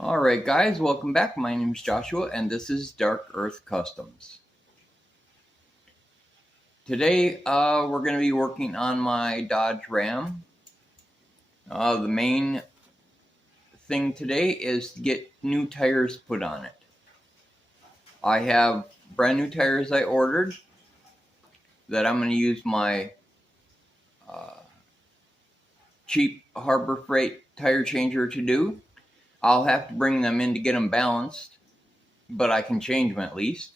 Alright guys, welcome back. My name is Joshua and this is Dark Earth Customs. Today we're going to be working on my Dodge Ram. The main thing today is to get new tires put on it. I have brand new tires I ordered that I'm going to use my cheap Harbor Freight tire changer to do. I'll have to bring them in to get them balanced, but I can change them at least.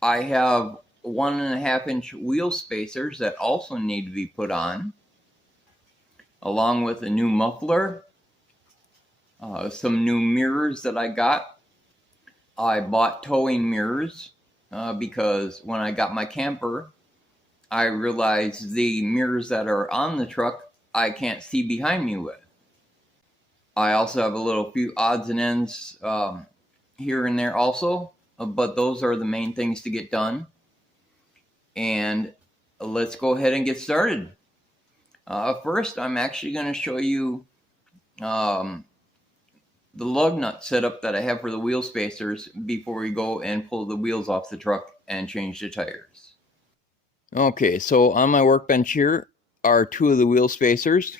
I have 1.5-inch wheel spacers that also need to be put on, along with a new muffler, some new mirrors that I got. I bought towing mirrors because when I got my camper, I realized the mirrors that are on the truck I can't see behind me with. I also have a few odds and ends here and there also, but those are the main things to get done. And let's go ahead and get started. First, I'm actually going to show you the lug nut setup that I have for the wheel spacers before we go and pull the wheels off the truck and change the tires. Okay, so on my workbench here are two of the wheel spacers.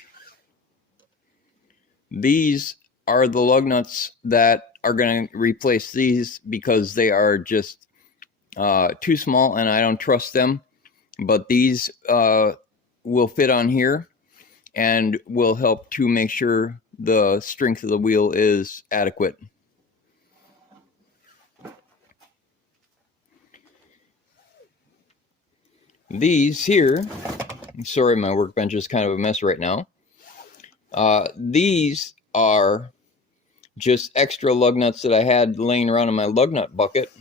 These are the lug nuts that are going to replace these because they are just too small and I don't trust them. But these will fit on here and will help to make sure the strength of the wheel is adequate. These here, sorry, my workbench is kind of a mess right now. These are just extra lug nuts that I had laying around in my lug nut bucket.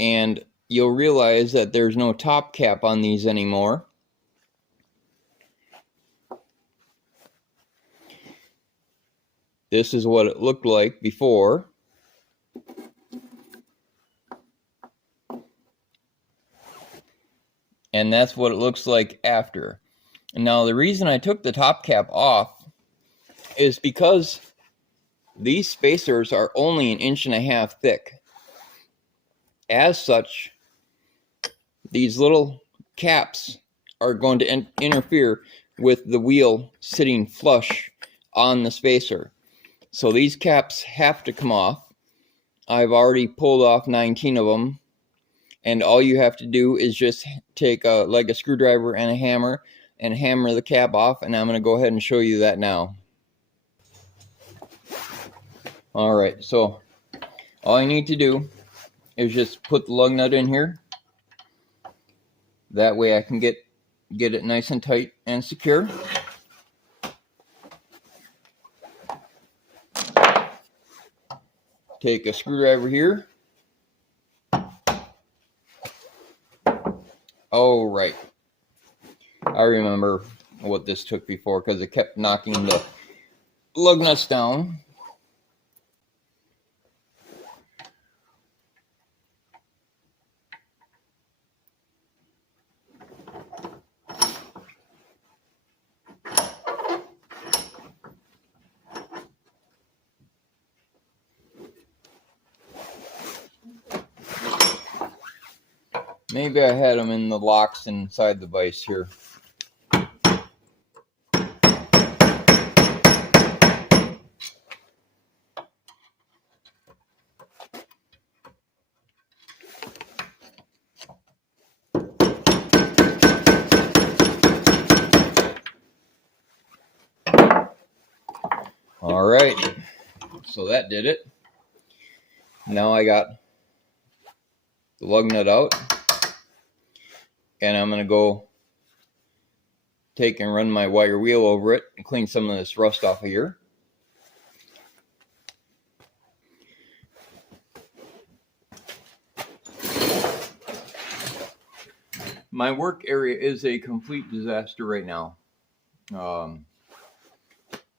And you'll realize that there's no top cap on these anymore. This is what it looked like before. And that's what it looks like after. Now, the reason I took the top cap off is because these spacers are only 1.5 inches thick. As such, these little caps are going to interfere with the wheel sitting flush on the spacer. So these caps have to come off. I've already pulled off 19 of them. And all you have to do is just take a screwdriver and a hammer and hammer the cap off. And I'm going to go ahead and show you that now. Alright, so all I need to do is just put the lug nut in here. That way I can get it nice and tight and secure. Take a screwdriver here. Oh, right. I remember what this took before because it kept knocking the lug nuts down. Maybe I had them in the locks inside the vise here. All right, so that did it. Now I got the lug nut out, and I'm going to go take and run my wire wheel over it and clean some of this rust off of here. My work area is a complete disaster right now.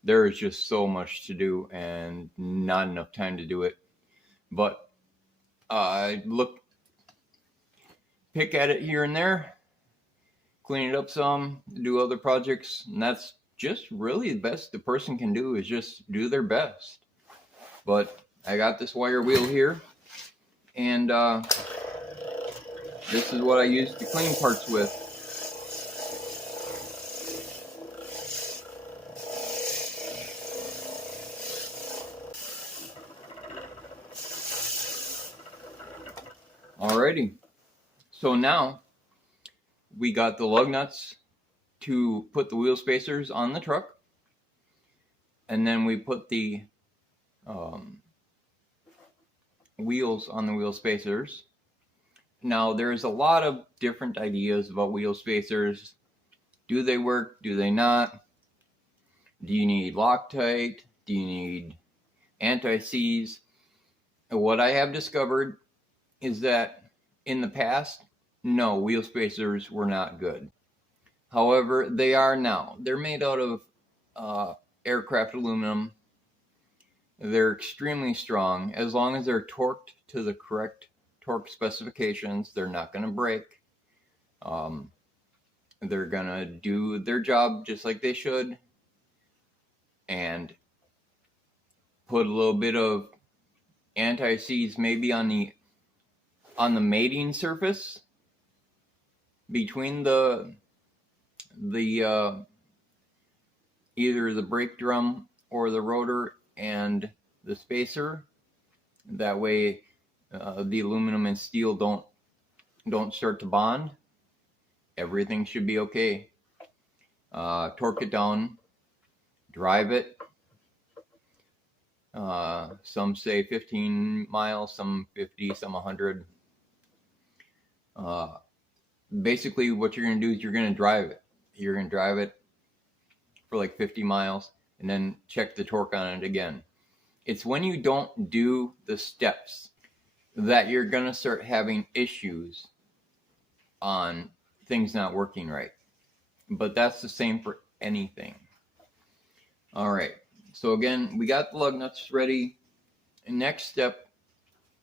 There is just so much to do and not enough time to do it. But I pick at it here and there, clean it up some, do other projects, and that's just really the best the person can do is just do their best. But I got this wire wheel here, and this is what I use to clean parts with. Alrighty, so now we got the lug nuts to put the wheel spacers on the truck, and then we put the wheels on the wheel spacers. Now there's a lot of different ideas about wheel spacers. Do they work? Do they not? Do you need Loctite? Do you need anti-seize? What I have discovered is that in the past, no, wheel spacers were not good. However, they are now. They're made out of aircraft aluminum. They're extremely strong. As long as they're torqued to the correct torque specifications, they're not going to break. They're going to do their job just like they should. And put a little bit of anti-seize maybe on the mating surface between the either the brake drum or the rotor and the spacer. That way the aluminum and steel don't start to bond. Everything should be okay. Torque it down, drive it. Some say 15 miles, some 50, some 100. Basically what you're going to do is you're going to drive it. You're going to drive it for like 50 miles and then check the torque on it again. It's when you don't do the steps that you're going to start having issues on things not working right. But that's the same for anything. All right. So again, we got the lug nuts ready. The next step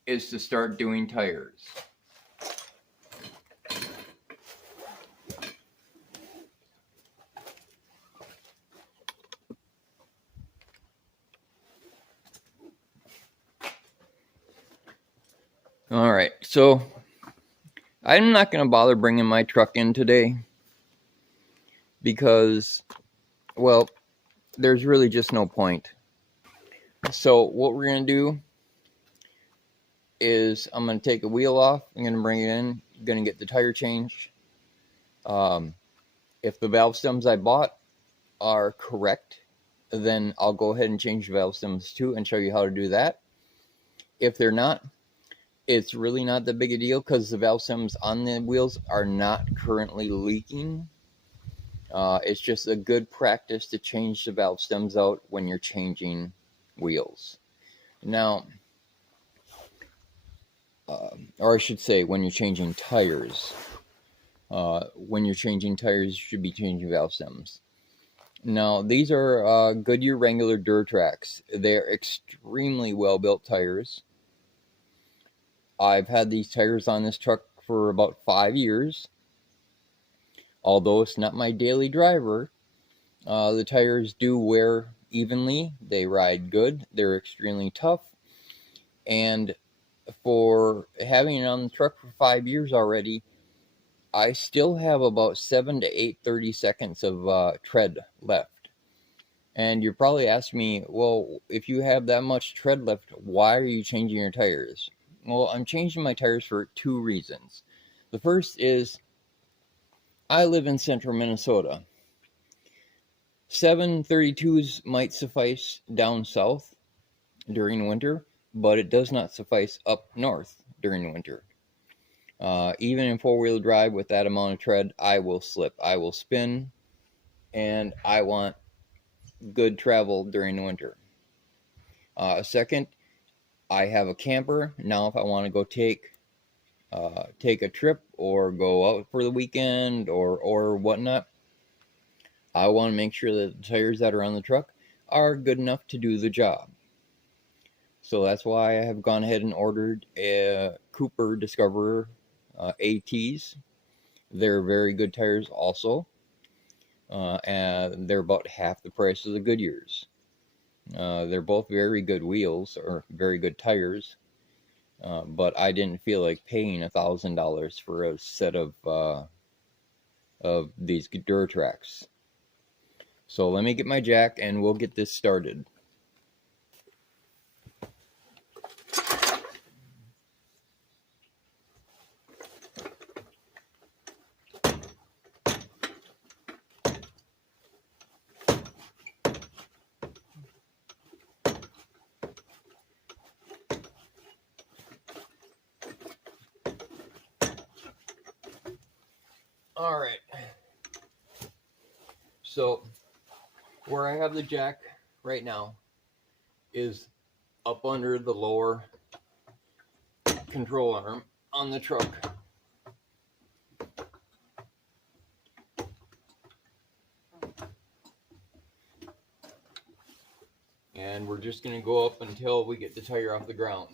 is to start doing tires. All right, so I'm not going to bother bringing my truck in today because, well, there's really just no point. So what we're going to do is I'm going to take a wheel off. I'm going to bring it in. I'm going to get the tire changed. If the valve stems I bought are correct, then I'll go ahead and change the valve stems too and show you how to do that. If they're not, it's really not that big a deal because the valve stems on the wheels are not currently leaking. It's just a good practice to change the valve stems out when you're changing wheels. Now, or I should say when you're changing tires. When you're changing tires, you should be changing valve stems. Now, these are Goodyear Wrangler Durtrax. They're extremely well-built tires. I've had these tires on this truck for about 5 years. Although it's not my daily driver, the tires do wear evenly. They ride good. They're extremely tough. And for having it on the truck for 5 years already, I still have about 7 to 8 30 seconds of tread left. And you're probably asking me, well, if you have that much tread left, why are you changing your tires? Well, I'm changing my tires for 2 reasons. The first is I live in central Minnesota. 732s might suffice down south during winter, but it does not suffice up north during winter. Even in four-wheel drive with that amount of tread, I will slip, I will spin, and I want good travel during the winter. Second, I have a camper. Now if I want to go take a trip or go out for the weekend or whatnot, I want to make sure that the tires that are on the truck are good enough to do the job. So that's why I have gone ahead and ordered a Cooper Discoverer ATs. They're very good tires also. and they're about half the price of the Goodyears. They're both very good wheels, or very good tires, but I didn't feel like paying $1,000 for a set of these Duratracs. So let me get my jack and we'll get this started. All right. So where I have the jack right now is up under the lower control arm on the truck. And we're just going to go up until we get the tire off the ground.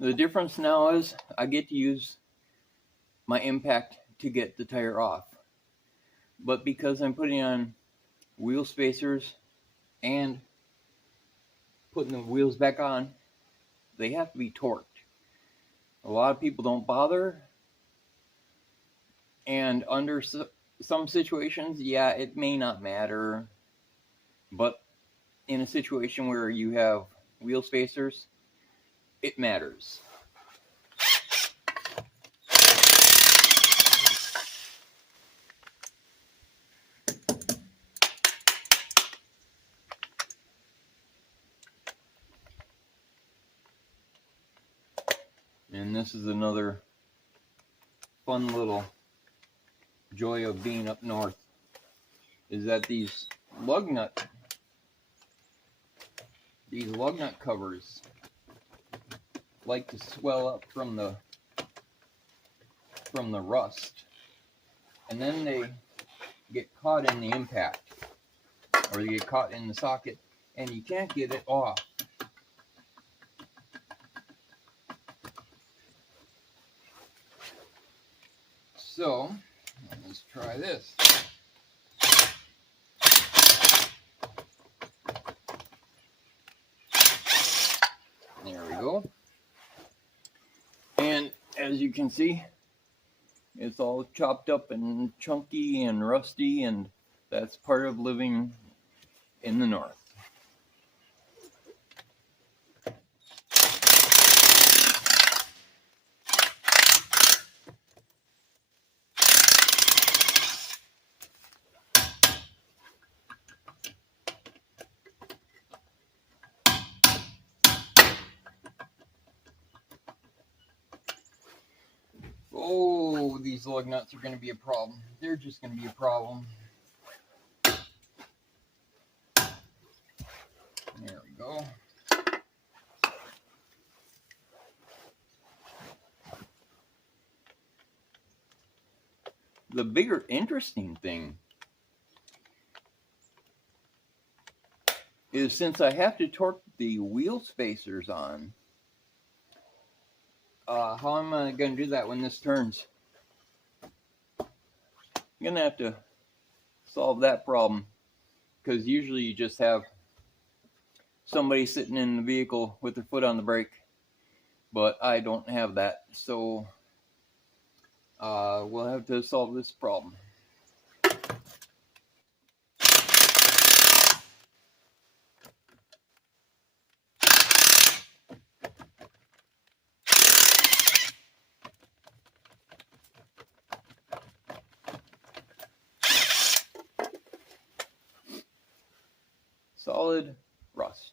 The difference now is I get to use my impact to get the tire off. But because I'm putting on wheel spacers and putting the wheels back on, they have to be torqued. A lot of people don't bother, and under some situations, yeah, it may not matter, but in a situation where you have wheel spacers, it matters. And this is another fun little joy of being up north, is that these lug nut covers like to swell up from the rust, and then they get caught in the impact, or they get caught in the socket, and you can't get it off. So let's try this. There we go. And as you can see, it's all chopped up and chunky and rusty, and that's part of living in the north. Oh, these lug nuts are going to be a problem. They're just going to be a problem. There we go. The bigger interesting thing is, since I have to torque the wheel spacers on, how am I going to do that when this turns? I'm going to have to solve that problem, because usually you just have somebody sitting in the vehicle with their foot on the brake, but I don't have that, so we'll have to solve this problem. Solid rust.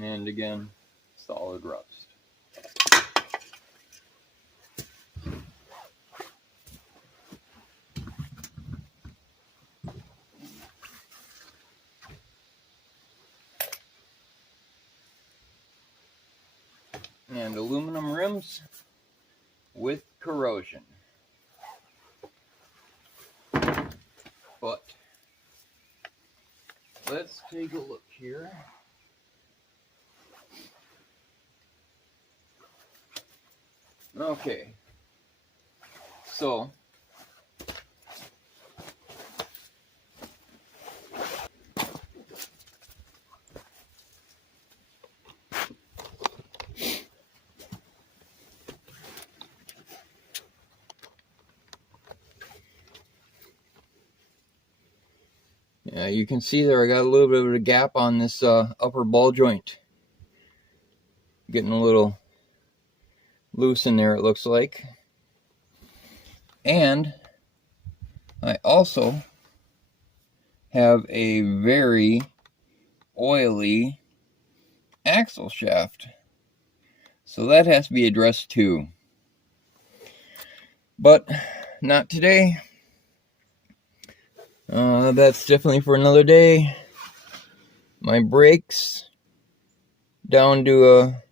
And again, solid rust. And aluminum rims with corrosion. But let's take a look here. Okay, so you can see there I got a little bit of a gap on this upper ball joint. Getting a little loose in there, it looks like. And I also have a very oily axle shaft, so that has to be addressed too. But not today. That's definitely for another day. My brakes down to a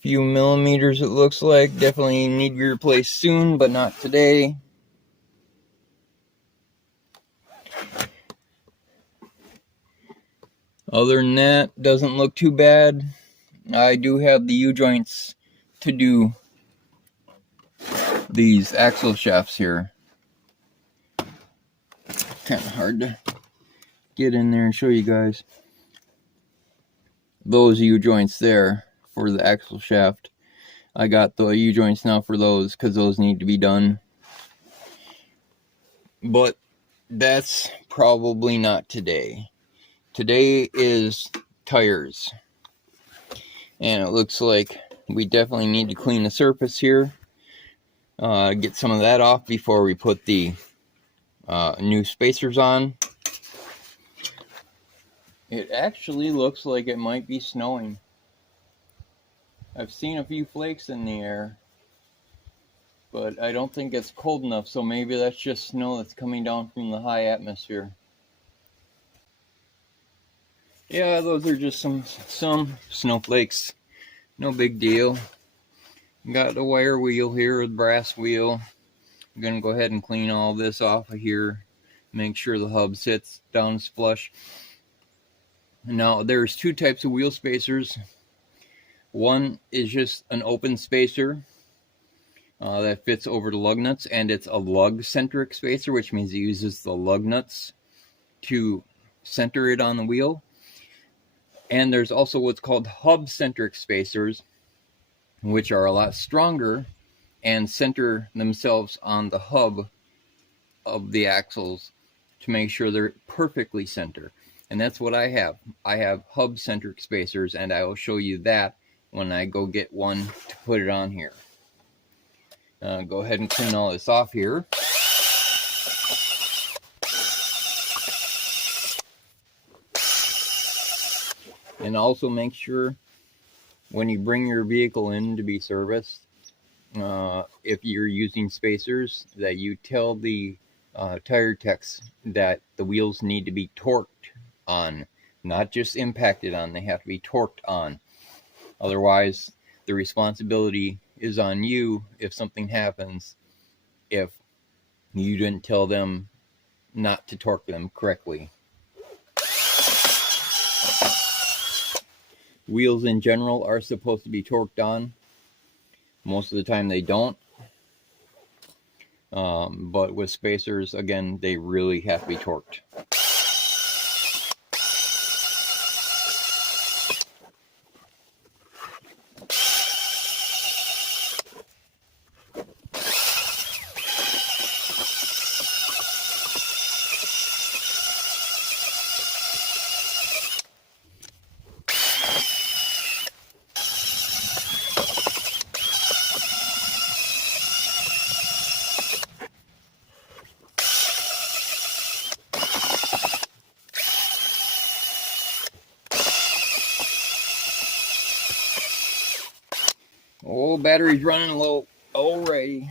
few millimeters, it looks like. Definitely need to be replaced soon, but not today. Other than that, doesn't look too bad. I do have the U-joints to do these axle shafts here. Kind of hard to get in there and show you guys. Those U-joints there for the axle shaft. I got the U-joints now for those because those need to be done. But that's probably not today. Today is tires. And it looks like we definitely need to clean the surface here. Get some of that off before we put the new spacers on. It actually looks like it might be snowing. I've seen a few flakes in the air, but I don't think it's cold enough, so maybe that's just snow that's coming down from the high atmosphere. Yeah, those are just some snowflakes. No big deal. Got the wire wheel here, the brass wheel. I'm going to go ahead and clean all this off of here. Make sure the hub sits down flush. Now, there's two types of wheel spacers. One is just an open spacer that fits over the lug nuts, and it's a lug-centric spacer, which means it uses the lug nuts to center it on the wheel. And there's also what's called hub-centric spacers, which are a lot stronger and center themselves on the hub of the axles to make sure they're perfectly centered. And that's what I have. I have hub-centric spacers, and I will show you that when I go get one to put it on here. Go ahead and clean all this off here. And also make sure when you bring your vehicle in to be serviced, if you're using spacers, that you tell the tire techs that the wheels need to be torqued on, not just impacted on. They have to be torqued on. Otherwise, the responsibility is on you if something happens, if you didn't tell them not to torque them correctly. Wheels in general are supposed to be torqued on. Most of the time they don't. But with spacers, again, they really have to be torqued. Oh, battery's running low. Alrighty.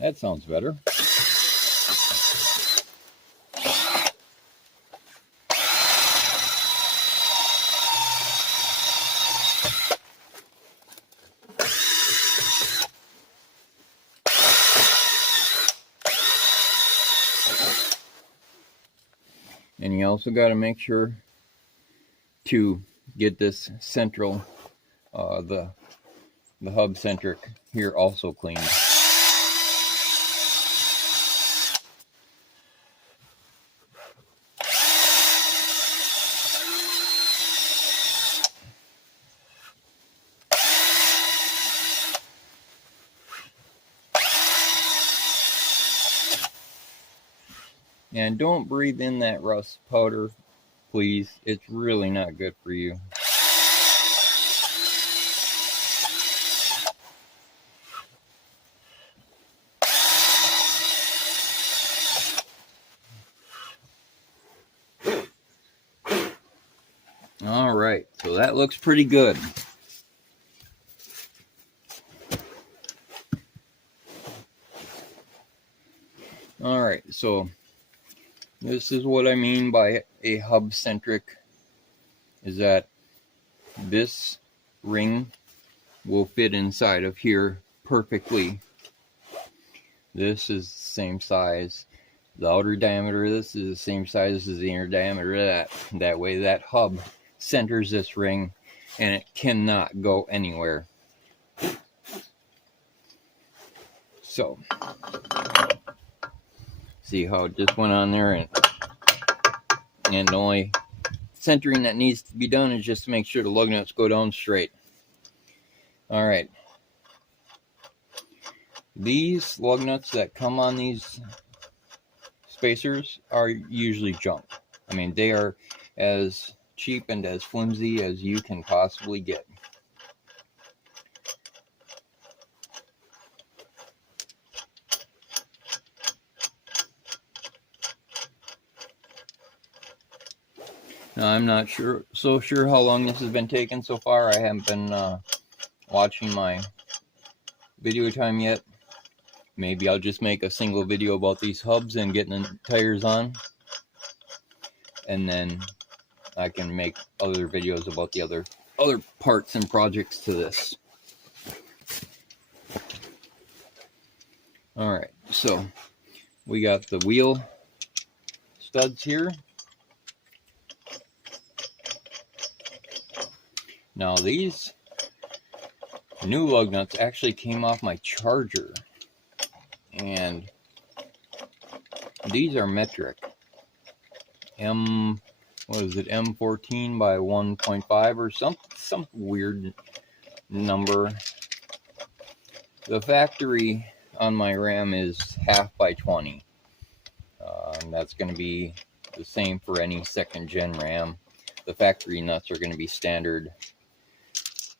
That sounds better. And you also got to make sure to get this central, the hub centric here also cleaned. And don't breathe in that rust powder, please. It's really not good for you. All right, so that looks pretty good. All right, so this is what I mean by a hub centric, is that this ring will fit inside of here perfectly. This is the same size. The outer diameter of this is the same size as the inner diameter of that. That way that hub centers this ring and it cannot go anywhere. So, see how it just went on there, and the only centering that needs to be done is just to make sure the lug nuts go down straight. Alright. These lug nuts that come on these spacers are usually junk. I mean, they are as cheap and as flimsy as you can possibly get. Now, I'm not so sure how long this has been taking so far. I haven't been watching my video time yet. Maybe I'll just make a single video about these hubs and getting the tires on, and then I can make other videos about the other parts and projects to this. Alright, so we got the wheel studs here. Now these new lug nuts actually came off my Charger, and these are metric. What is it, M14 by 1.5 or some weird number. The factory on my RAM is 1/2 by 20. That's going to be the same for any 2nd gen RAM. The factory nuts are going to be standard.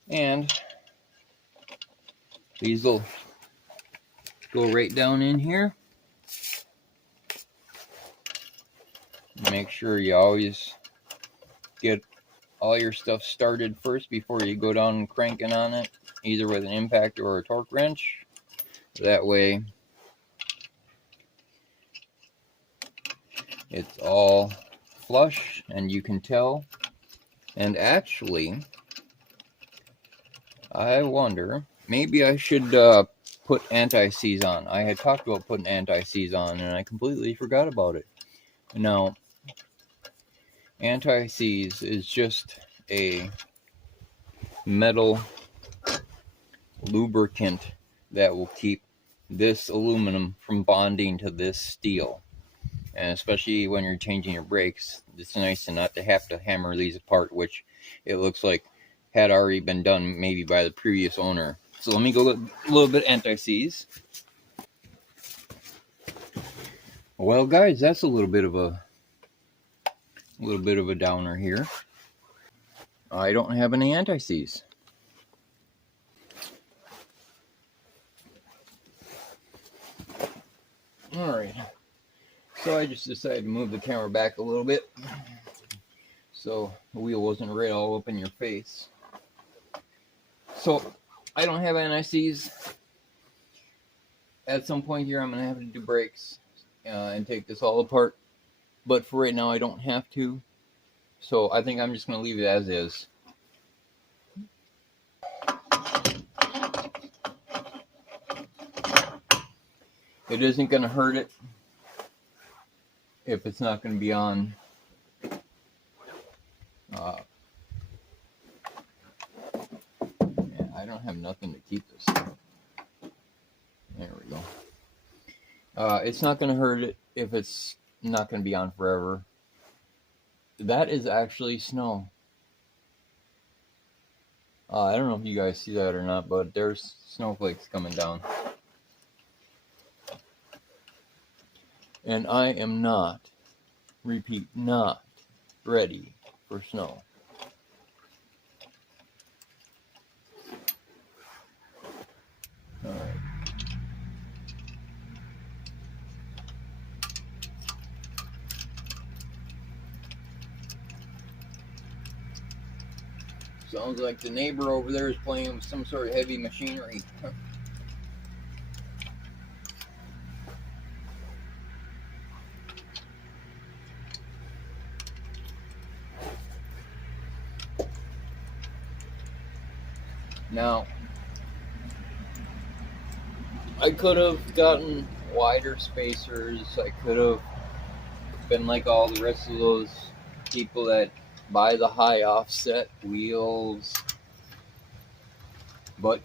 And these will go right down in here. Make sure you always get all your stuff started first before you go down and cranking on it, either with an impact or a torque wrench. That way it's all flush and you can tell. And actually, I wonder, maybe I should put anti-seize on. I had talked about putting anti-seize on and I completely forgot about it. Now, anti-seize is just a metal lubricant that will keep this aluminum from bonding to this steel. And especially when you're changing your brakes, it's nice to not to have to hammer these apart, which it looks like had already been done maybe by the previous owner. So let me go a little bit anti-seize. Well, guys, that's a little bit of a downer here. I don't have any anti-seize. All right. So I just decided to move the camera back a little bit so the wheel wasn't right all up in your face. So I don't have anti-seize. At some point here I'm going to have to do brakes and take this all apart. But for right now I don't have to. So I think I'm just going to leave it as is. It isn't going to hurt it if it's not going to be on. Yeah, I don't have nothing to keep this. There we go. It's not going to hurt it if it's not going to be on forever. That is actually snow. I don't know if you guys see that or not, but there's snowflakes coming down. And I am not, repeat, not ready for snow. All right. Sounds like the neighbor over there is playing with some sort of heavy machinery. Now, I could have gotten wider spacers. I could have been like all the rest of those people that buy the high offset wheels. But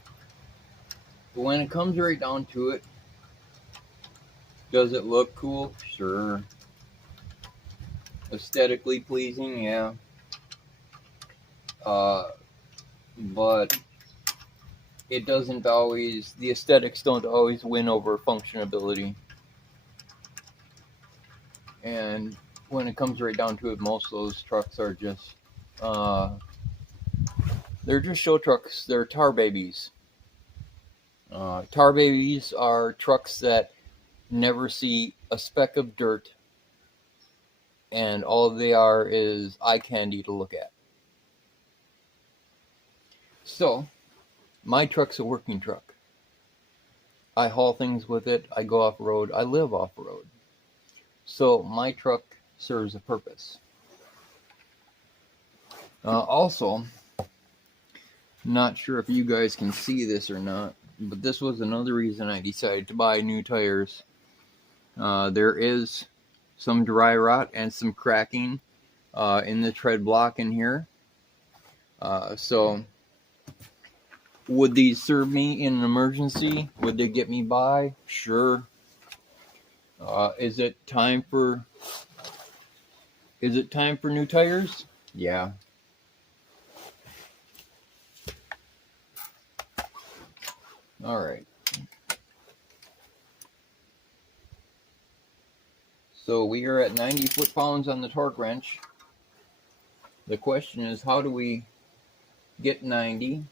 when it comes right down to it, does it look cool? Sure. Aesthetically pleasing, yeah. But it doesn't always, the aesthetics don't always win over functionability. And when it comes right down to it, most of those trucks are just, they're just show trucks. They're tar babies. Tar babies are trucks that never see a speck of dirt, and all they are is eye candy to look at. So, my truck's a working truck. I haul things with it, I go off-road, I live off-road. So, my truck serves a purpose. Also, not sure if you guys can see this or not, but this was another reason I decided to buy new tires. There is some dry rot and some cracking in the tread block in here. So would these serve me in an emergency? Would they get me by? Sure. Is it time for new tires? Yeah. All right. So we are at 90 foot-pounds on the torque wrench. The question is, how do we get 90?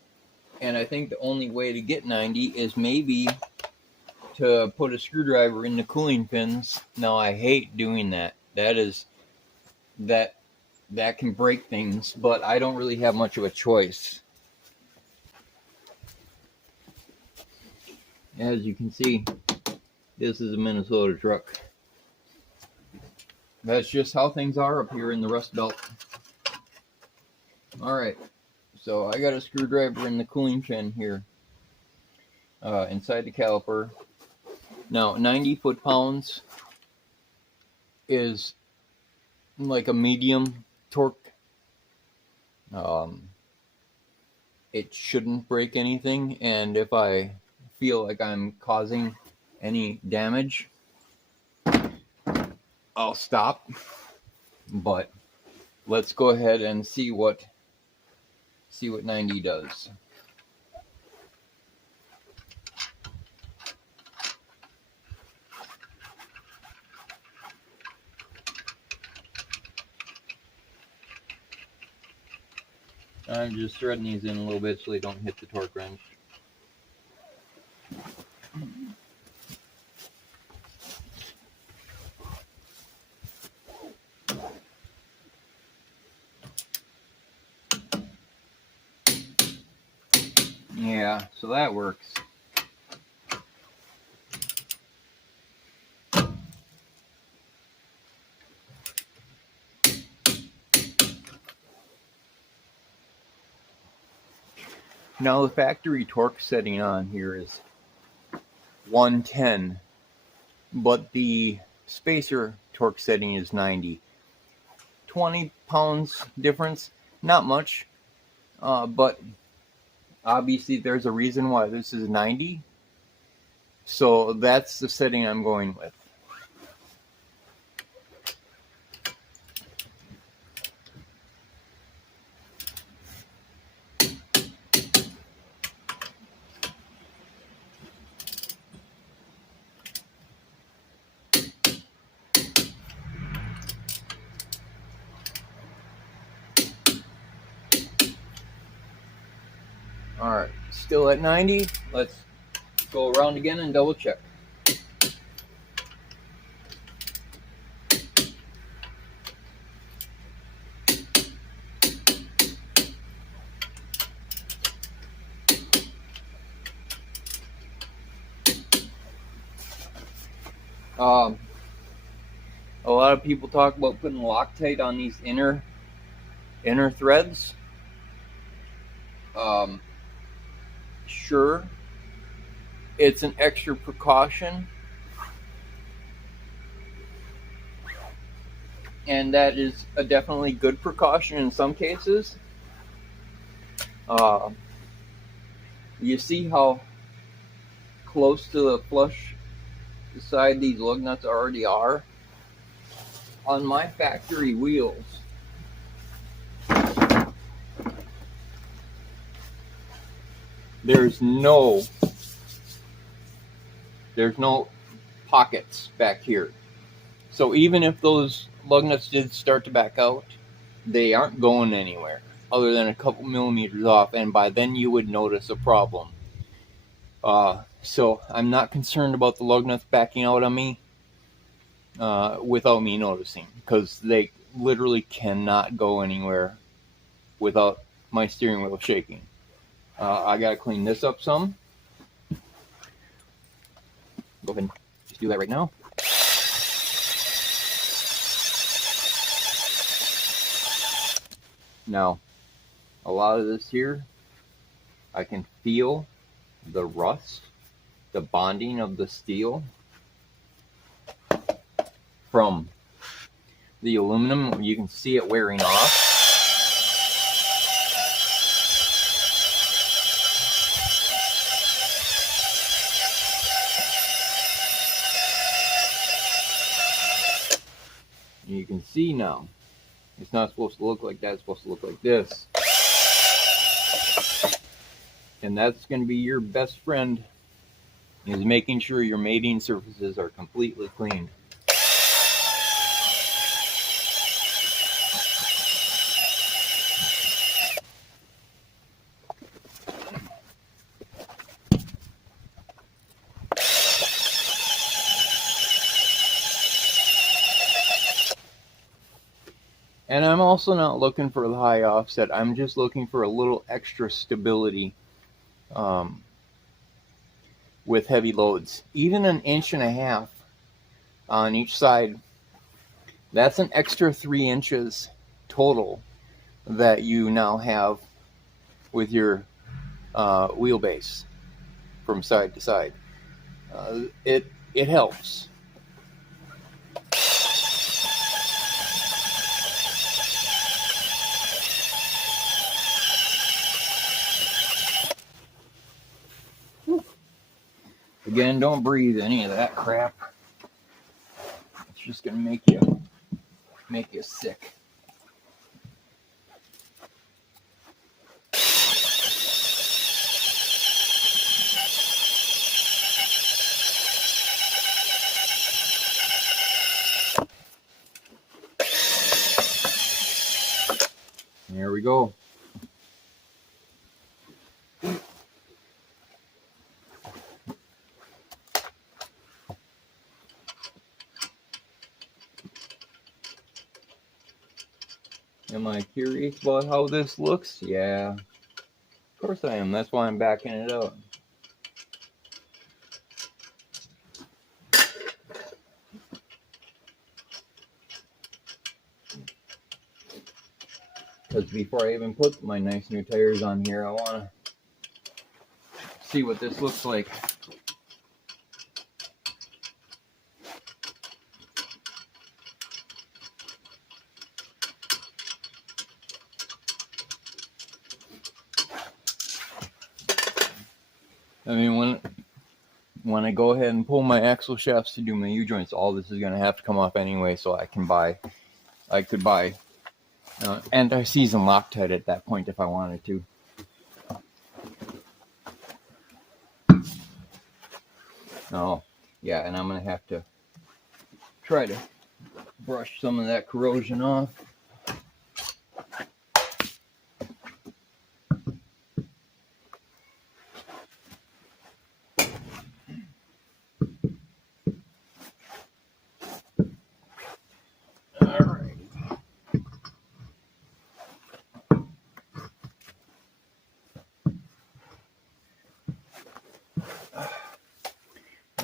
And I think the only way to get 90 is maybe to put a screwdriver in the cooling pins. Now, I hate doing that. That can break things, but I don't really have much of a choice. As you can see, this is a Minnesota truck. That's just how things are up here in the Rust Belt. Alright, so I got a screwdriver in the cooling pin here, inside the caliper. Now, 90 foot-pounds is like a medium torque. It shouldn't break anything, and if I feel like I'm causing any damage, I'll stop. But let's go ahead and see what 90 does. I'm just threading these in a little bit so they don't hit the torque wrench. Yeah, so that works. Now the factory torque setting on here is 110, but the spacer torque setting is 90. 20 pounds difference, not much, but obviously there's a reason why this is 90. So that's the setting I'm going with. Alright, still at 90. Let's go around again and double check. A lot of people talk about putting Loctite on these inner threads. Sure, it's an extra precaution, and that is a definitely good precaution in some cases. You see how close to the flush side these lug nuts already are? On my factory wheels, there's no pockets back here. So even if those lug nuts did start to back out, they aren't going anywhere other than a couple millimeters off, and by then you would notice a problem. So I'm not concerned about the lug nuts backing out on me without me noticing, because they literally cannot go anywhere without my steering wheel shaking. I gotta clean this up some. Go ahead and just do that right now. Now, a lot of this here, I can feel the rust, the bonding of the steel from the aluminum. You can see it wearing off. You can see now, it's not supposed to look like that, it's supposed to look like this. And that's going to be your best friend, is making sure your mating surfaces are completely cleaned. And I'm also not looking for the high offset. I'm just looking for a little extra stability with heavy loads. Even 1.5 inches on each side, that's an extra 3 inches total that you now have with your wheelbase from side to side. It helps. Again, don't breathe any of that crap. It's just gonna make you sick. There we go. Am I curious about how this looks? Yeah, of course I am. That's why I'm backing it out. Because before I even put my nice new tires on here, I want to see what this looks like. I mean, when I go ahead and pull my axle shafts to do my U-joints, all this is going to have to come off anyway, so I could buy anti-season Loctite at that point if I wanted to. Oh, yeah, and I'm going to have to try to brush some of that corrosion off.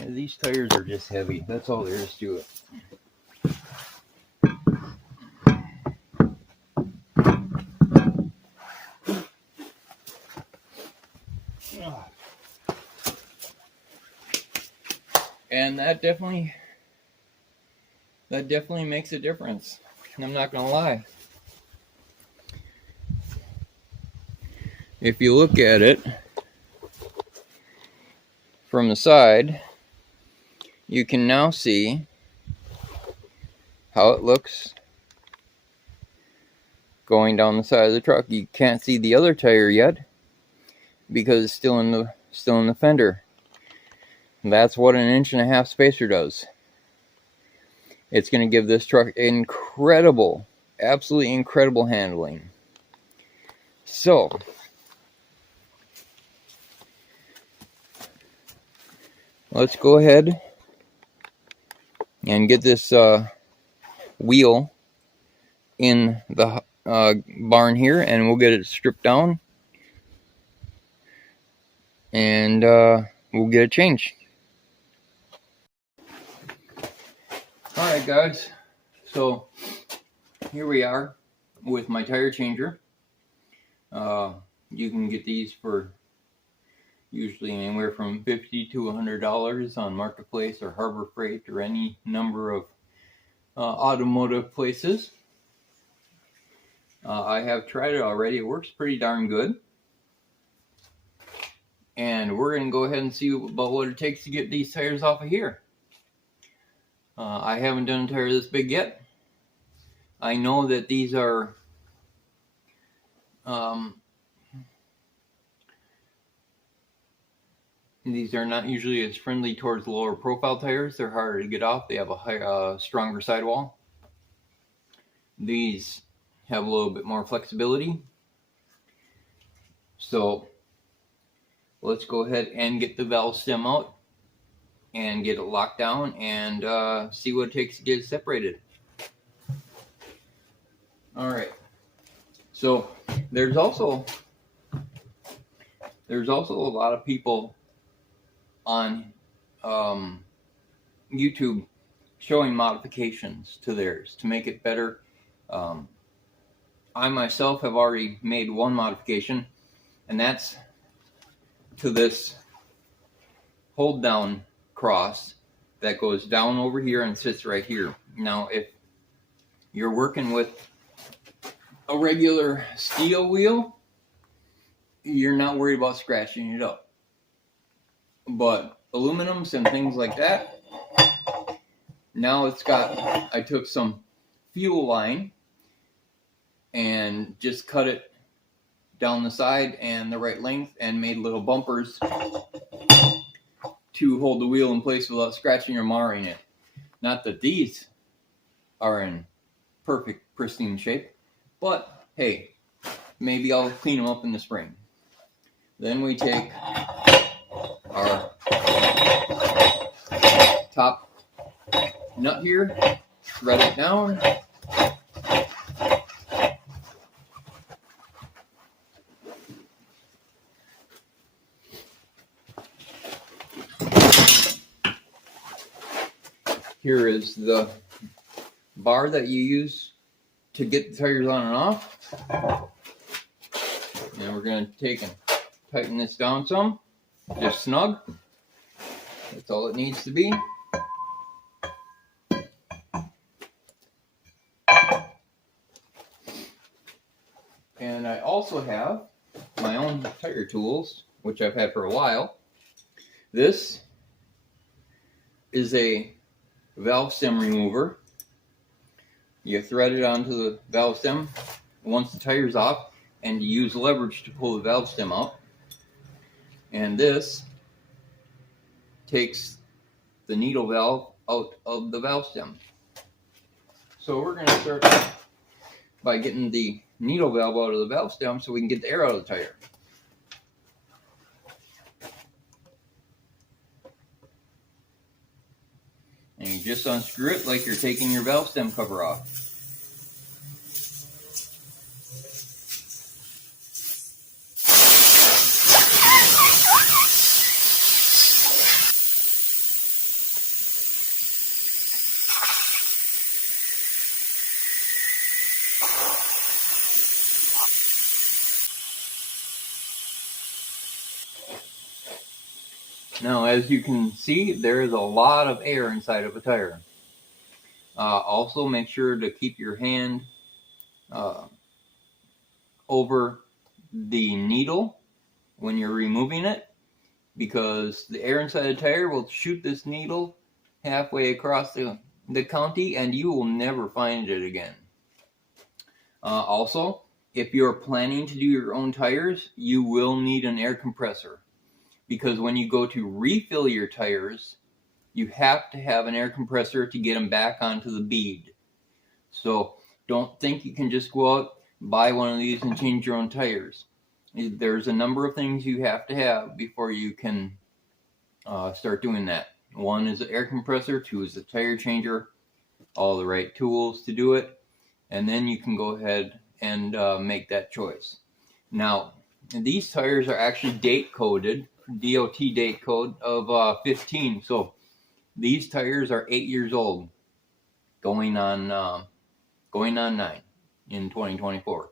These tires are just heavy. That's all there is to it. And that definitely makes a difference. I'm not gonna lie. If you look at it from the side, you can now see how it looks going down the side of the truck. You can't see the other tire yet because it's still in the fender. And that's what an 1.5 inch spacer does. It's going to give this truck incredible, absolutely incredible handling. So let's go ahead and get this wheel in the barn here, and we'll get it stripped down, and we'll get it changed. Alright guys, so here we are with my tire changer. You can get these for usually anywhere from $50 to $100 on Marketplace or Harbor Freight or any number of automotive places. I have tried it already. It works pretty darn good. And we're going to go ahead and see about what it takes to get these tires off of here. I haven't done a tire this big yet. I know that these are not usually as friendly towards lower profile tires. They're harder to get off. They have a stronger sidewall. These have a little bit more flexibility. So let's go ahead and get the valve stem out and get it locked down and see what it takes to get it separated. Alright, so there's also a lot of people on YouTube showing modifications to theirs to make it better. I myself have already made one modification, and that's to this hold down cross that goes down over here and sits right here. Now if you're working with a regular steel wheel, you're not worried about scratching it up. But aluminums and things like that, Now it's got, I took some fuel line and just cut it down the side and the right length and made little bumpers to hold the wheel in place without scratching or marring it. Not that these are in perfect, pristine shape, but hey, maybe I'll clean them up in the spring. Then we take our top nut here, thread it down, here is the bar that you use to get the tires on and off. And we're going to take and tighten this down some, just snug. That's all it needs to be. And I also have my own tire tools, which I've had for a while. This is a valve stem remover. You thread it onto the valve stem once the tire's off, and you use leverage to pull the valve stem out. And this takes the needle valve out of the valve stem. So we're going to start by getting the needle valve out of the valve stem so we can get the air out of the tire. And you just unscrew it like you're taking your valve stem cover off. Now, as you can see, there is a lot of air inside of a tire. Also, make sure to keep your hand over the needle when you're removing it, because the air inside the tire will shoot this needle halfway across the county and you will never find it again. Also, if you're planning to do your own tires, you will need an air compressor, because when you go to refill your tires, you have to have an air compressor to get them back onto the bead. So don't think you can just go out, buy one of these and change your own tires. There's a number of things you have to have before you can start doing that. One is the air compressor, two is the tire changer, all the right tools to do it, and then you can go ahead and make that choice. Now, these tires are actually date coded, DOT date code of 15. So these tires are 8 years old, going on 9 in 2024.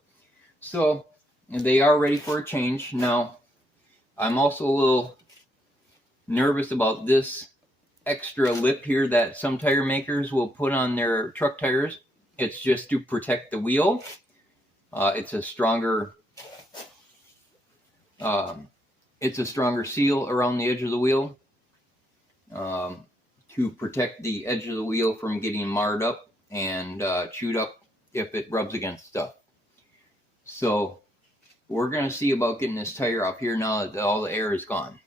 So they are ready for a change. Now, I'm also a little nervous about this extra lip here that some tire makers will put on their truck tires. It's just to protect the wheel. It's a stronger seal around the edge of the wheel to protect the edge of the wheel from getting marred up and chewed up if it rubs against stuff. So we're going to see about getting this tire off here now that all the air is gone.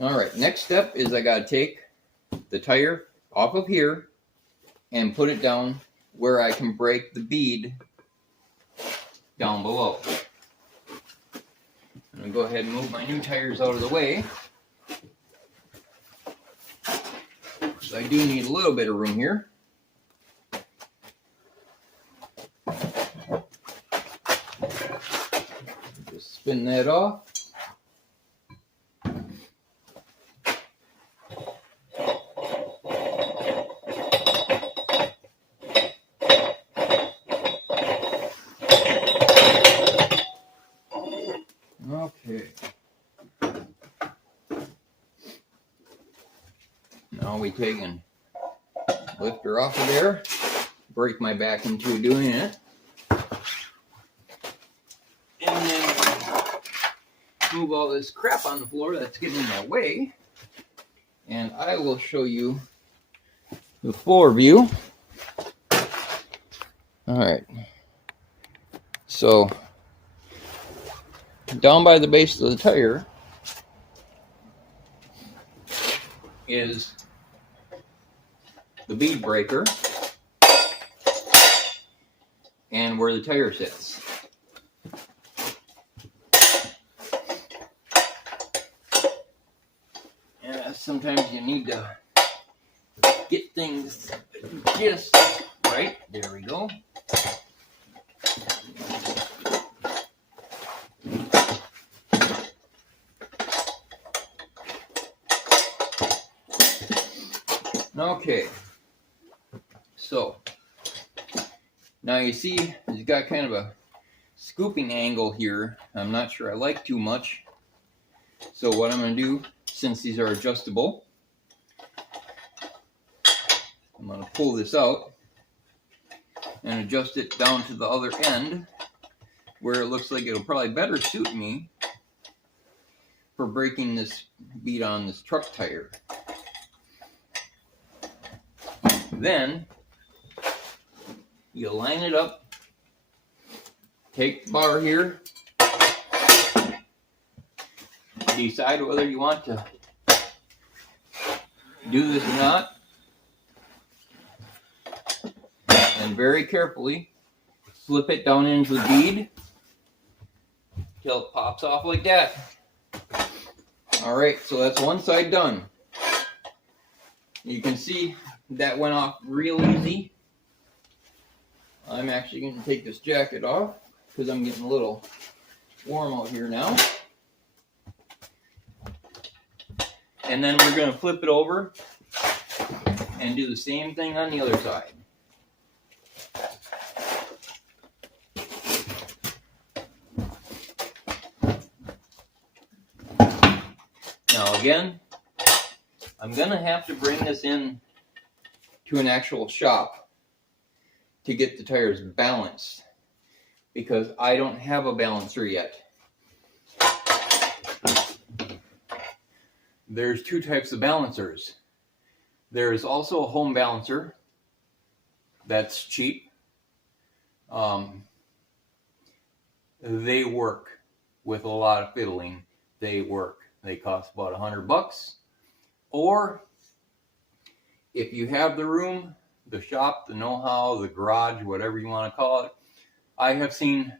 Alright, next step is I got to take the tire off of here and put it down where I can break the bead down below. I'm going to go ahead and move my new tires out of the way. So I do need a little bit of room here. Just spin that off. Okay. Now we take and lift her off of there, break my back into doing it, and then move all this crap on the floor that's getting in my way. And I will show you the floor view. All right. So down by the base of the tire is the bead breaker and where the tire sits. And sometimes you need to get things just right. There we go. Okay, so now you see it's got kind of a scooping angle here. I'm not sure I like too much. So what I'm going to do, since these are adjustable, I'm going to pull this out and adjust it down to the other end where it looks like it'll probably better suit me for breaking this bead on this truck tire. Then you line it up, take the bar here, decide whether you want to do this or not, and very carefully slip it down into the bead till it pops off like that. Alright, so that's one side done. You can see that went off real easy. I'm actually going to take this jacket off because I'm getting a little warm out here now. And then we're going to flip it over and do the same thing on the other side. Now again, I'm going to have to bring this in to an actual shop to get the tires balanced because I don't have a balancer yet. There's two types of balancers. There is also a home balancer that's cheap. They work with a lot of fiddling. They work. They cost about $100. Or if you have the room, the shop, the know-how, the garage, whatever you want to call it, I have seen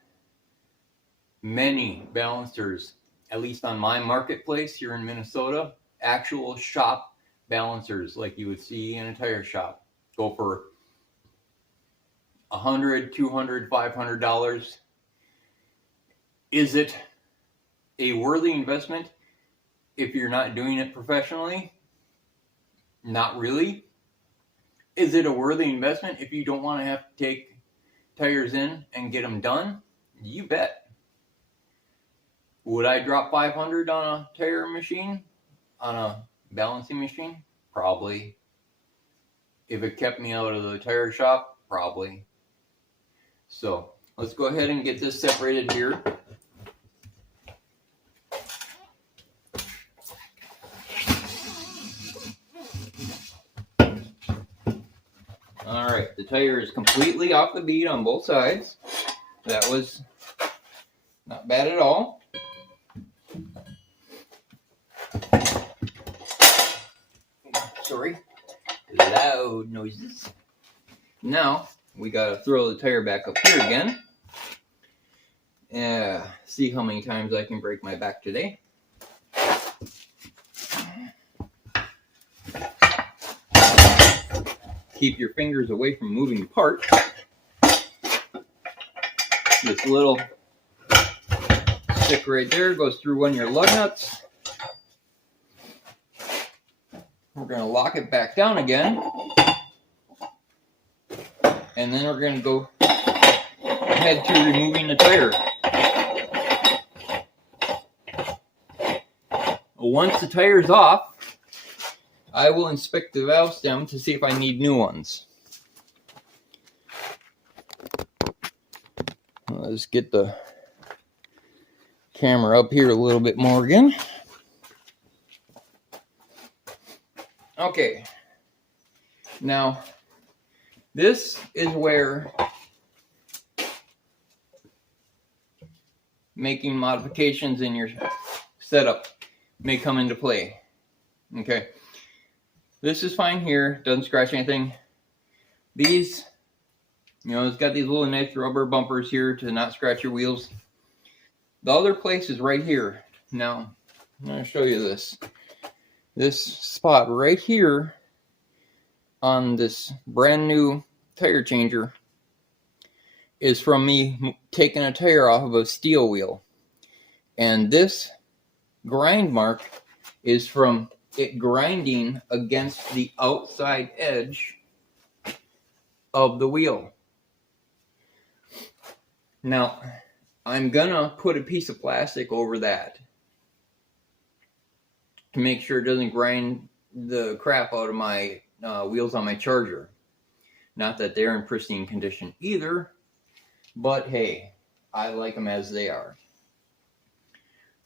many balancers, at least on my marketplace here in Minnesota, actual shop balancers like you would see in a tire shop go for $100, $200, $500. Is it a worthy investment if you're not doing it professionally? Not really. Is it a worthy investment if you don't want to have to take tires in and get them done? You bet. Would I drop $500 on a tire machine? On a balancing machine? Probably. If it kept me out of the tire shop? Probably. So let's go ahead and get this separated here. Alright, the tire is completely off the bead on both sides. That was not bad at all. Sorry, loud noises. Now, we gotta throw the tire back up here again. See how many times I can break my back today. Keep your fingers away from moving parts. This little stick right there goes through one of your lug nuts. We're going to lock it back down again. And then we're going to go ahead to removing the tire. Once the tire is off, I will inspect the valve stem to see if I need new ones. Let's get the camera up here a little bit more again. Okay. Now, this is where making modifications in your setup may come into play. Okay. This is fine here. Doesn't scratch anything. These, it's got these little nice rubber bumpers here to not scratch your wheels. The other place is right here. Now, I'm going to show you this. This spot right here on this brand new tire changer is from me taking a tire off of a steel wheel. And this grind mark is from it grinding against the outside edge of the wheel. Now, I'm gonna put a piece of plastic over that to make sure it doesn't grind the crap out of my wheels on my Charger. Not that they're in pristine condition either, but hey, I like them as they are.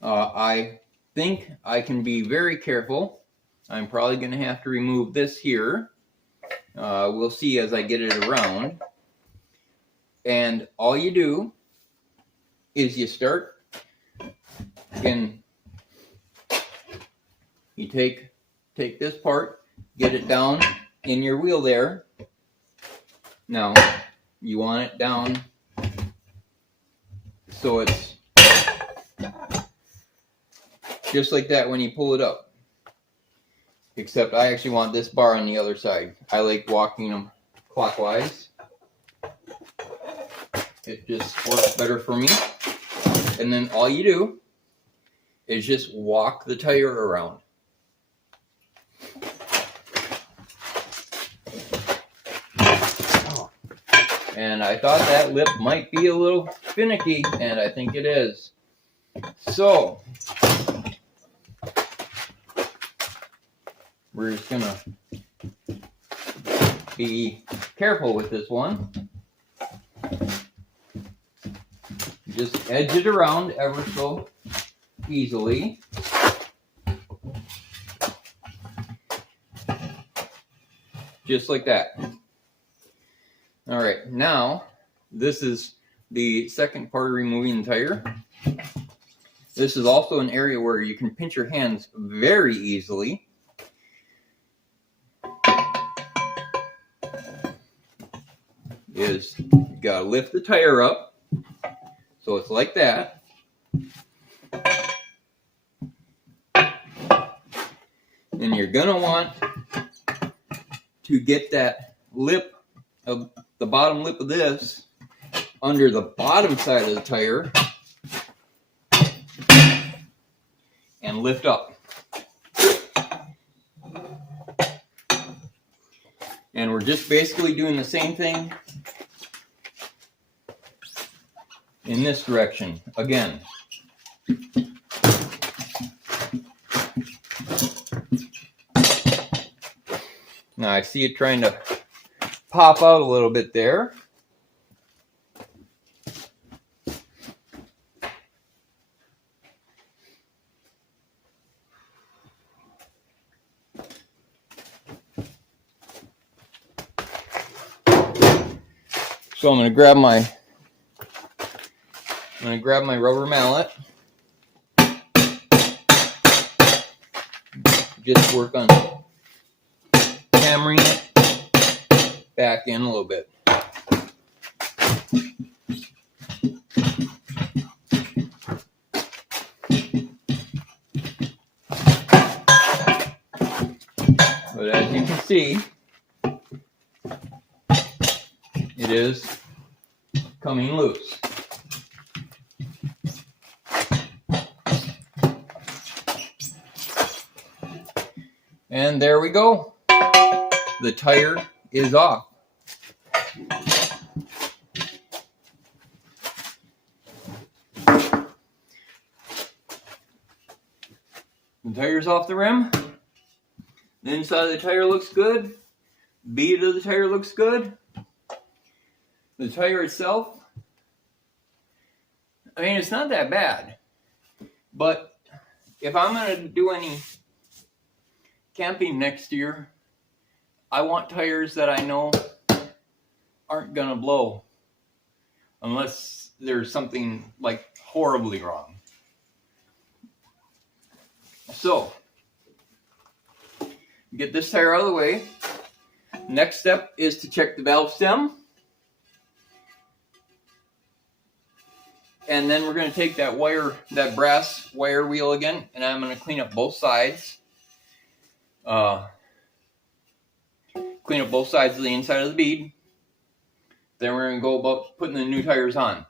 I think I can be very careful. I'm probably going to have to remove this here. We'll see as I get it around. And all you do is you start and you take this part, get it down in your wheel there. Now, you want it down so it's just like that when you pull it up. Except I actually want this bar on the other side. I like walking them clockwise. It just works better for me. And then all you do is just walk the tire around. And I thought that lip might be a little finicky, and I think it is. So, we're just gonna be careful with this one. Just edge it around ever so easily. Just like that. All right, now this is the second part of removing the tire. This is also an area where you can pinch your hands very easily. You gotta lift the tire up so it's like that. And you're gonna want to get that lip of the bottom lip of this under the bottom side of the tire and lift up. And we're just basically doing the same thing in this direction again. Now I see it trying to pop out a little bit there. So I'm going to grab my rubber mallet. Just work on hammering it back in a little bit. But as you can see, it is coming loose. And there we go. The tire is off. The tire's off the rim. The inside of the tire looks good. Bead of the tire looks good. The tire itself, I mean, it's not that bad. But if I'm going to do any camping next year, I want tires that I know aren't gonna blow unless there's something like horribly wrong. So, get this tire out of the way. Next step is to check the valve stem. And then we're going to take that wire, that brass wire wheel again, and I'm going to clean up both sides. Clean up both sides of the inside of the bead. Then we're going to go about putting the new tires on.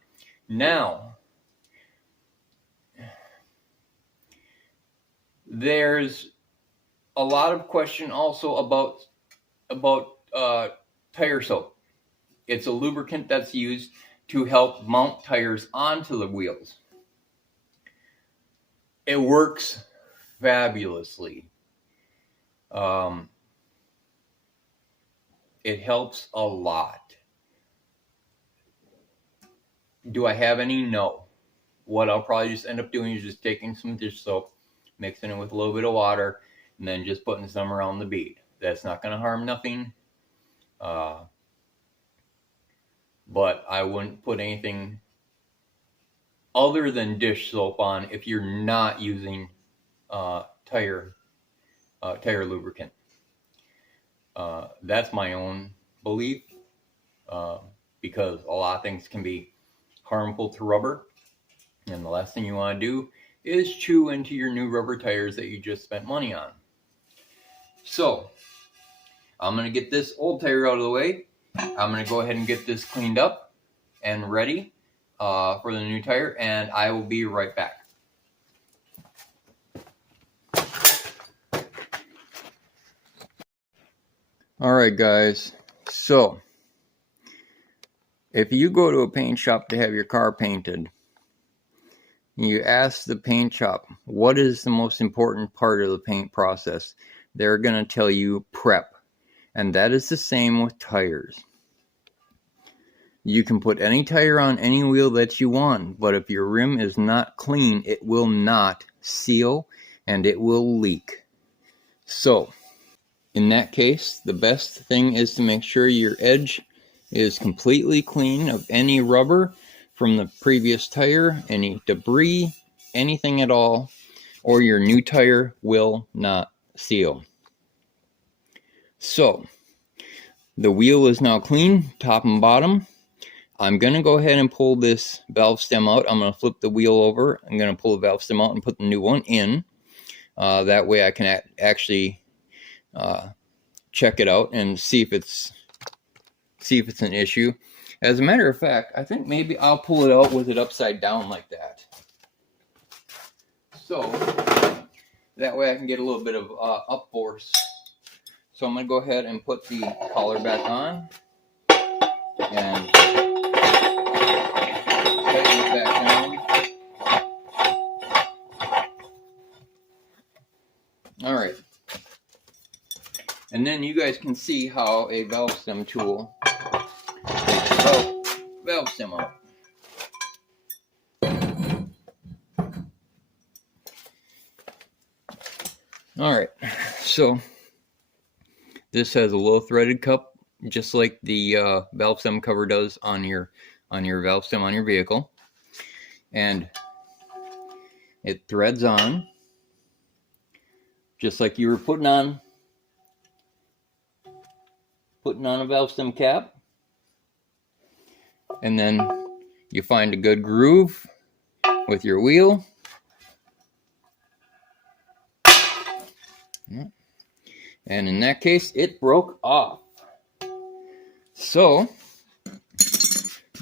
Now, there's a lot of question also about tire soap. It's a lubricant that's used to help mount tires onto the wheels. It works fabulously. It helps a lot. Do I have any? No. What I'll probably just end up doing is just taking some dish soap, mixing it with a little bit of water, and then just putting some around the bead. That's not going to harm nothing. But I wouldn't put anything other than dish soap on if you're not using tire lubricant. That's my own belief, because a lot of things can be harmful to rubber, and the last thing you want to do is chew into your new rubber tires that you just spent money on. So I'm going to get this old tire out of the way. I'm going to go ahead and get this cleaned up and ready for the new tire, and I will be right back. Alright guys, so if you go to a paint shop to have your car painted, you ask the paint shop, what is the most important part of the paint process? They're going to tell you prep. And that is the same with tires. You can put any tire on any wheel that you want, but if your rim is not clean, it will not seal and it will leak. So, in that case, the best thing is to make sure your edge is completely clean of any rubber from the previous tire, any debris, anything at all, or your new tire will not seal. So, the wheel is now clean, top and bottom. I'm going to go ahead and pull this valve stem out. I'm going to flip the wheel over. I'm going to pull the valve stem out and put the new one in. That way I can actually check it out and see if it's an issue. As a matter of fact, I think maybe I'll pull it out with it upside down like that. So that way I can get a little bit of up force. So I'm going to go ahead and put the collar back on and tighten it back down. Alright. And then you guys can see how a valve stem tool takes the valve stem out. Alright, so this has a little threaded cup, just like the valve stem cover does on your valve stem on your vehicle, and it threads on just like you were putting on a valve stem cap, and then you find a good groove with your wheel. And in that case, it broke off. So,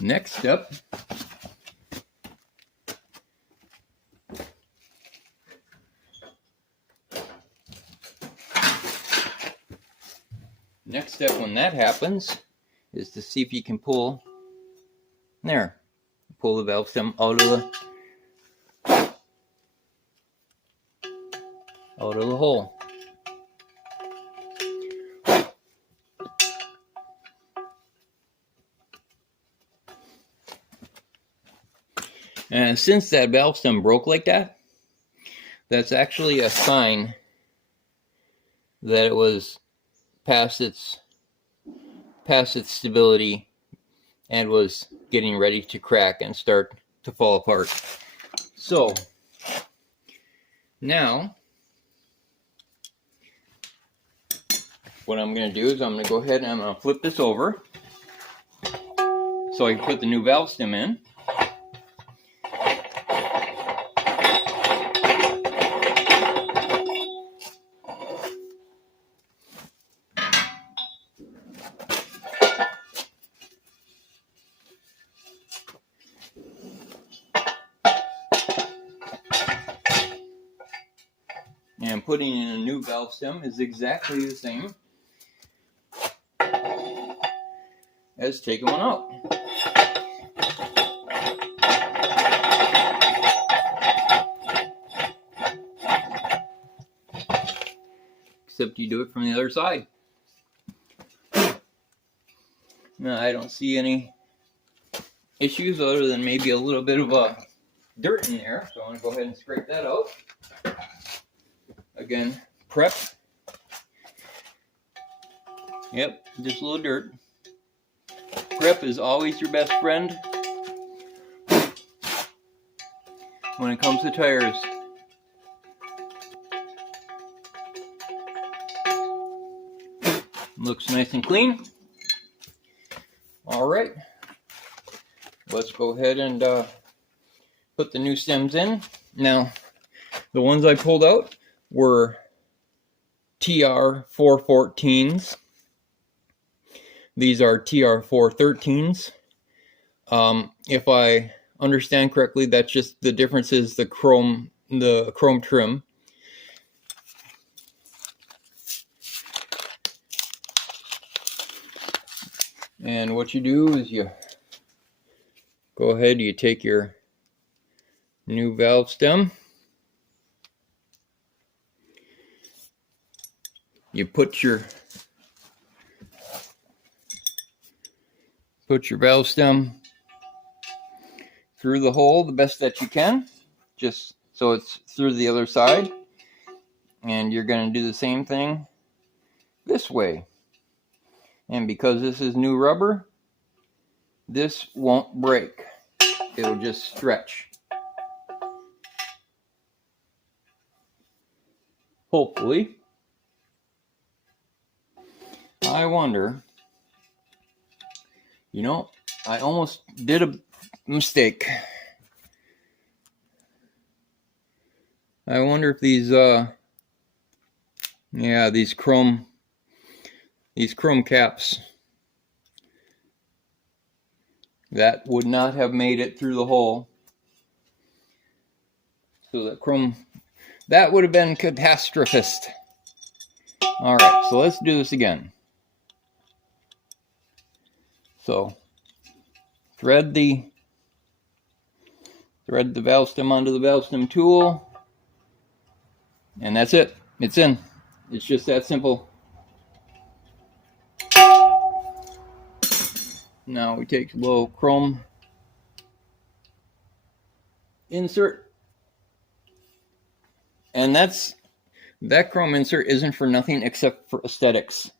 next step, when that happens is to see if you can pull the valve stem out of the hole. And since that valve stem broke like that, that's actually a sign that it was past its stability and was getting ready to crack and start to fall apart. So now what I'm going to do is I'm going to go ahead and I'm going to flip this over so I can put the new valve stem in. And putting in a new valve stem is exactly the same as taking one out. Except you do it from the other side. Now, I don't see any issues other than maybe a little bit of dirt in there, so I'm going to go ahead and scrape that out. Again, prep. Yep, just a little dirt. Prep is always your best friend when it comes to tires. Looks nice and clean. All right, let's go ahead and put the new stems in. Now, the ones I pulled out were TR414s. These are TR413s. If I understand correctly, that's just the difference is the chrome trim. And what you do is you go ahead, you take your new valve stem, you put your valve stem through the hole the best that you can, just so it's through the other side, and you're going to do the same thing this way. And because this is new rubber, this won't break. It'll just stretch. Hopefully. I wonder, you know, I almost did a mistake. I wonder if these these chrome caps that would not have made it through the hole. So that would have been catastrophist. All right, so let's do this again. So thread the valve stem onto the valve stem tool, and that's it. It's in. It's just that simple. Now we take a little chrome insert, and that chrome insert isn't for nothing except for aesthetics.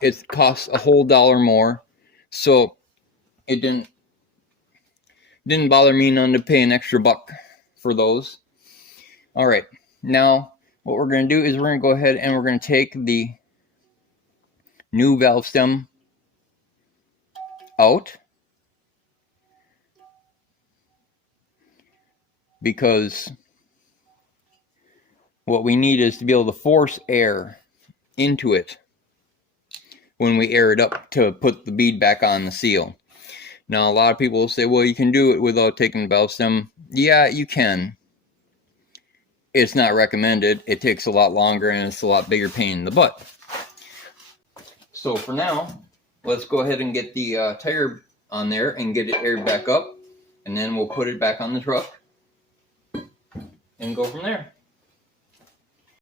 It costs a whole $1 more, so it didn't bother me none to pay an extra $1 for those. All right, now what we're going to do is we're going to go ahead and we're going to take the new valve stem out, because what we need is to be able to force air into it when we air it up to put the bead back on the seal. Now, a lot of people will say, well, you can do it without taking the valve stem. Yeah, you can. It's not recommended. It takes a lot longer and it's a lot bigger pain in the butt. So for now, let's go ahead and get the tire on there and get it aired back up, and then we'll put it back on the truck and go from there.